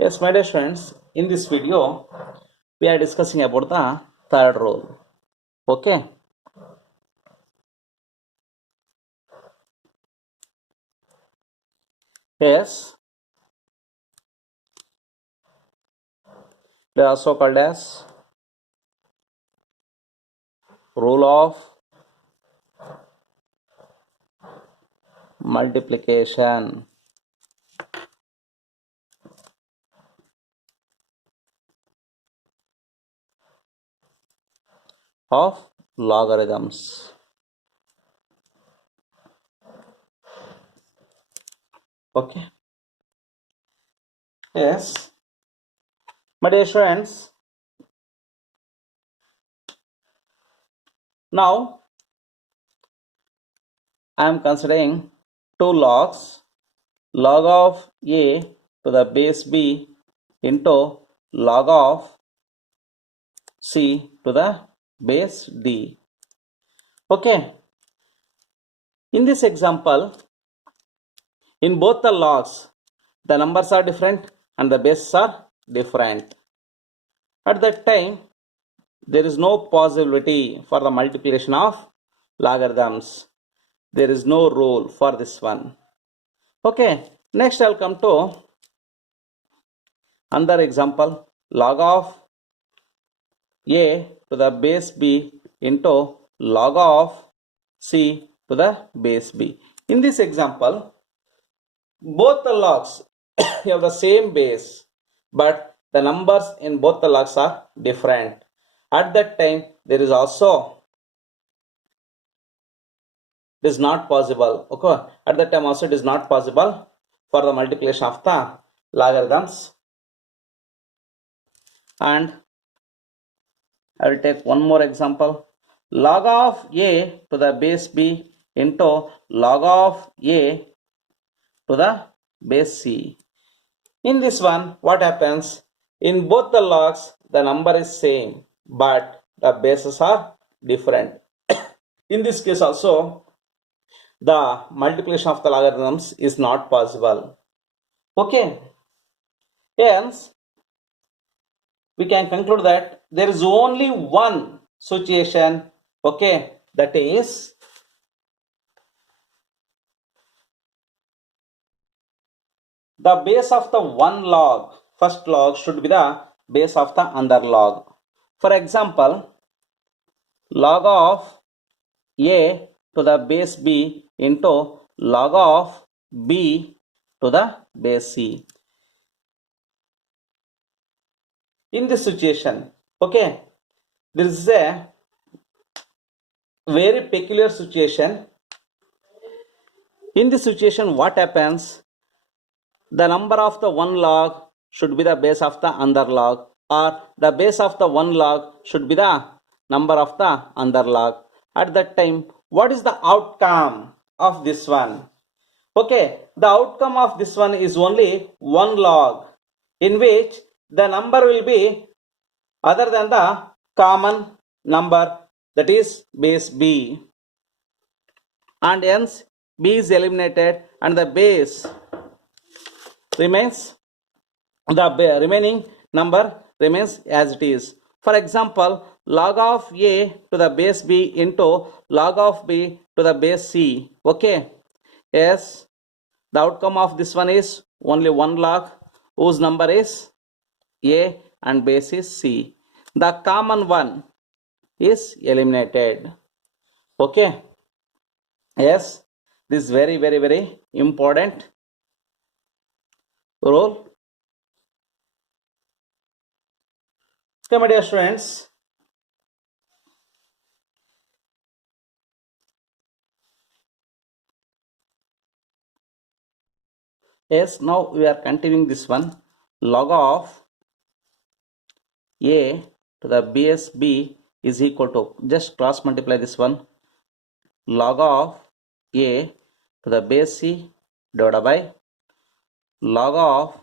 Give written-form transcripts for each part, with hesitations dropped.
Yes, my dear friends, in this video, we are discussing about the third rule. Okay. Yes, they are also called as rule of multiplication of logarithms. Okay. Yes, my dear friends, now I am considering two logs, log of a to the base b into log of c to the base d. Okay, in this example, in both the logs, the numbers are different and the bases are different. At that time, there is no possibility for the multiplication of logarithms. There is no rule for this one. Okay, next I'll come to another example, log of a to the base b into log of c to the base b. In this example, both the logs have the same base, but the numbers in both the logs are different. At that time, there is also, it is not possible. Okay, at that time also it is not possible for the multiplication of the logarithms. And I will take one more example. Log of a to the base b into log of a to the base c. In this one, what happens? In both the logs, the number is same, but the bases are different. In this case also, the multiplication of the logarithms is not possible. Okay. Hence, we can conclude that there is only one situation, okay, that is the base of the one log, first log should be the base of the other log. For example, log of a to the base b into log of b to the base c. In this situation, okay, there is a very peculiar situation. In this situation, what happens? The number of the one log should be the base of the other log, or the base of the one log should be the number of the other log. At that time, what is the outcome of this one? Okay, the outcome of this one is only one log, in which the number will be other than the common number, that is base b, and hence b is eliminated and the base remains, the remaining number remains as it is. For example, log of a to the base b into log of b to the base c. Okay, yes, the outcome of this one is only one log whose number is a and base is c. The common one is eliminated. Okay, yes, this is very important rule. Okay, my dear students, yes, now we are continuing this one. Log of a to the base b is equal to, just cross multiply this one, log of a to the base c divided by log of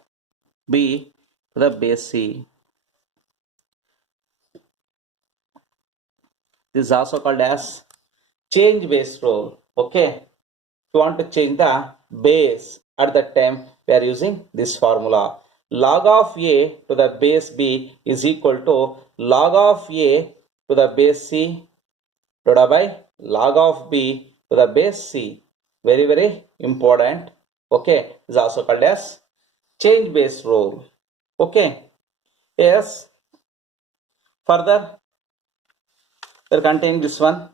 b to the base c. This is also called as change base rule. Okay, if you want to change the base, at that time we are using this formula. log of a to the base b is equal to log of a to the base c divided by log of b to the base c. Very, very important. Okay, is also called as change base rule. Okay, yes. Further, we'll continue this one.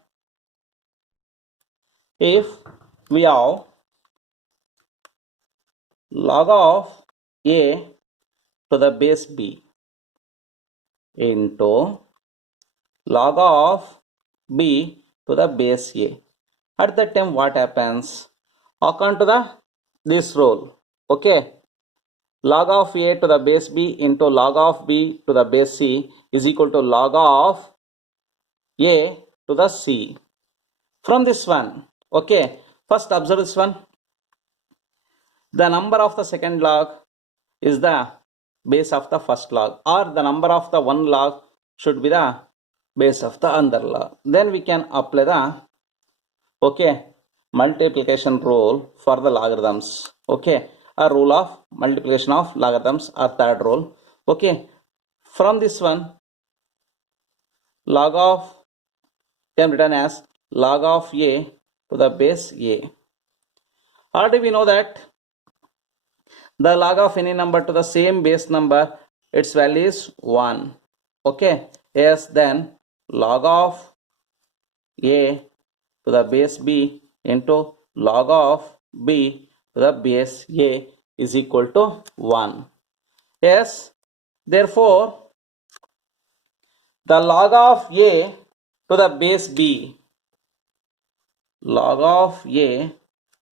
If we have log of a to the base b into log of b to the base a, at that time what happens? According to this rule, okay, log of a to the base b into log of b to the base c is equal to log of a to the c. From this one, okay, first observe this one. The number of the second log is the base of the first log, or the number of the one log should be the base of the other log. Then we can apply the, okay, multiplication rule for the logarithms. Okay, a rule of multiplication of logarithms or third rule. Okay, from this one, log of can be written as log of a to the base a. Already we know that the log of any number to the same base number, its value is 1. Okay, yes, then log of a to the base b into log of b to the base a is equal to 1. Yes, therefore the log of a to the base b, log of a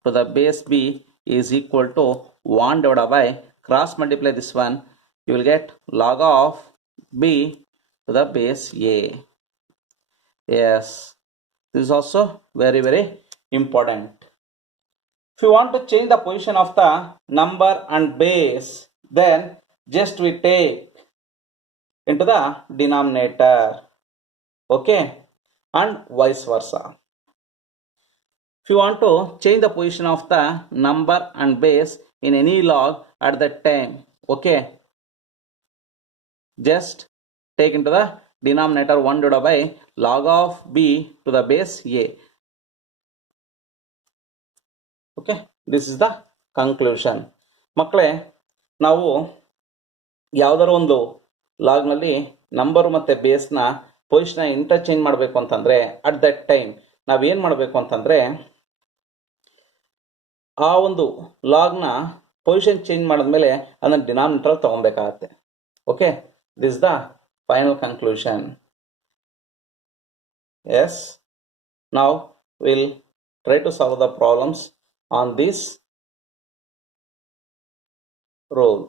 to the base b is equal to 1 divided by, cross multiply this one, you will get log of b to the base a. Yes, this is also very, very important. If you want to change the position of the number and base, then just we take into the denominator, okay, and vice versa. If you want to change the position of the number and base in any log at that time, okay, just take into the denominator 1 divided by log of b to the base a. Okay, this is the conclusion. ಮಕ್ಕಳೇ, ನಾವು ಯಾವುದಾರ ಒಂದು ಲಾಗ್ನಲ್ಲಿ number ಮತ್ತು ಬೇಸ್ನ ಪೊಸಿಷನ್ನ interchange ಮಾಡಬೇಕು ಅಂತಂದರೆ at that time ನಾವೇನು ಮಾಡಬೇಕು ಅಂತಂದರೆ ಆ ಒಂದು ಲಾಗ್ನ ಪೊಸಿಷನ್ ಚೇಂಜ್ ಮಾಡಿದ್ಮೇಲೆ ಅದನ್ನು ಡಿನಾಮಿನೇಟರ್ ತಗೊಬೇಕಾಗತ್ತೆ. Okay, this the final conclusion. Yes, now we'll try to solve the problems on this rule.